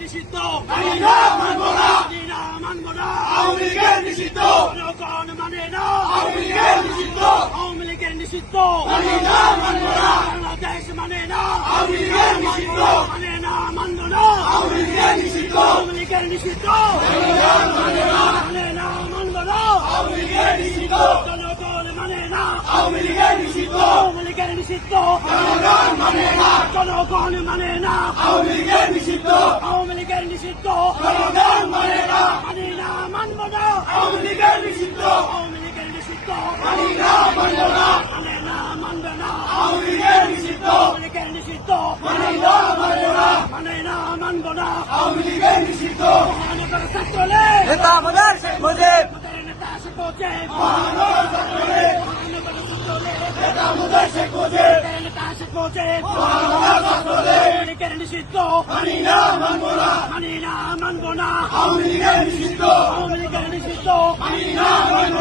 নিষিদ্ধ মানি না, মানবো না, মানি না, মানবো না। আওয়ামী লীগের নিষিদ্ধ, জনগণ মানে না, আওয়ামী লীগের নিষিদ্ধ, আওয়ামী লীগের নিষিদ্ধ মানি না, মানবো না, বাংলাদেশ মানে না, আওয়ামী লীগের নিষিদ্ধ, মানে না, মানবো না। আওয়ামী লীগের নিষিদ্ধ, আওয়ামী লীগের নিষিদ্ধ মানে না, মানবো না। আওয়ামী লীগের নিষিদ্ধ, জনগণ মানে না, আওয়ামী লীগের নিষিদ্ধ, আওয়ামী লীগের নিষিদ্ধ জনগণ মানে না, জনগণ মানে না, আওয়ামী লীগের নিষিদ্ধ, আওয়ামী লীগের নিষিদ্ধ জনগণ মানে না, মানি না, মানবো না। আওয়ামী লীগের নিষিদ্ধ, আওয়ামী লীগের নিষিদ্ধ মানি না, মানবো না, মানে না, মানবে না। আওয়ামী লীগের নিষিদ্ধ, আওয়ামী লীগের নিষিদ্ধ মানি না, মানবো না, মানে না, মানবো না। আওয়ামী লীগের নিষিদ্ধ, মহানগর ছাত্রলীগ নেতা আমাদের শেখ মুজিব, আমাদের নেতা শেখ মুজিব, মহানগর ছাত্রলীগ, মহানগর ছাত্রলীগ নেতা আমাদের শেখ মুজিব, আমাদের নেতা শেখ মুজিব, মহানগর ছাত্রলীগ, আওয়ামী লীগের নিষিদ্ধ মানি না, মানবো না, মানি না, মানবো না। আওয়ামী লীগের নিষিদ্ধ, আওয়ামী লীগের নিষিদ্ধ মানি না, মানবো